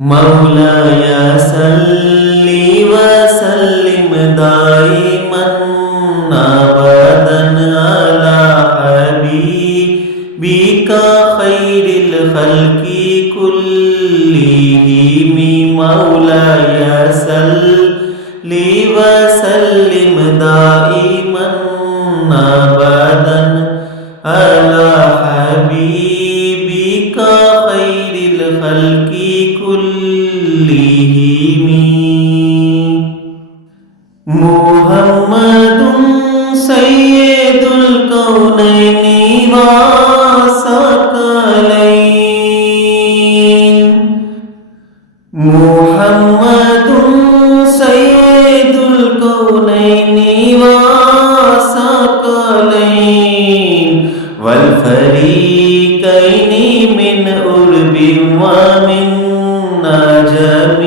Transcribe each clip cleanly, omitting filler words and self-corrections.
مولاي صل وسلم دائما أبدا على حبيبك خير الخلق كلهم. مولاي صل وسلم دائما أبدا على حبيبك خير الخلق كلهم. محمد سيد الكونين والثقلين. محمد سيد الكونين والثقلين والفريقين من قرب ومن نجم.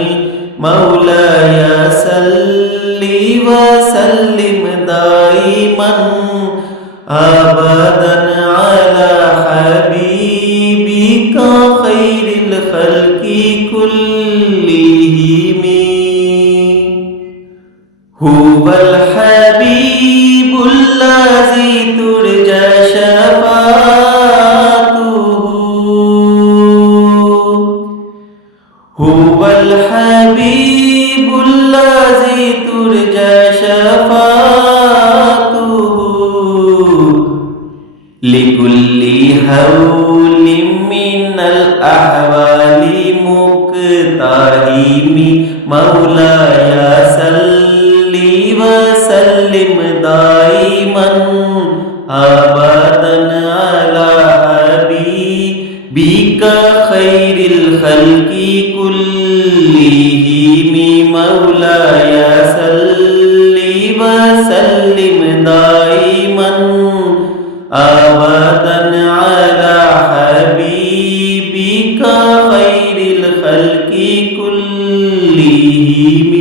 مولاي صل وسلم دائما أبدا على حبيبك خير الخلق كلهم. هو الحبيب الذي ترجى شفاعته. هو الحبيب الذي ترجى شفاعته لكل هول من الأحوال مقتحم. مولاي صل وسلم دائما أبدا على حبيبك خير الخلق كلهم. مولاي صل وسلم دائما أبدا على حبيبك خير الخلق كلهم.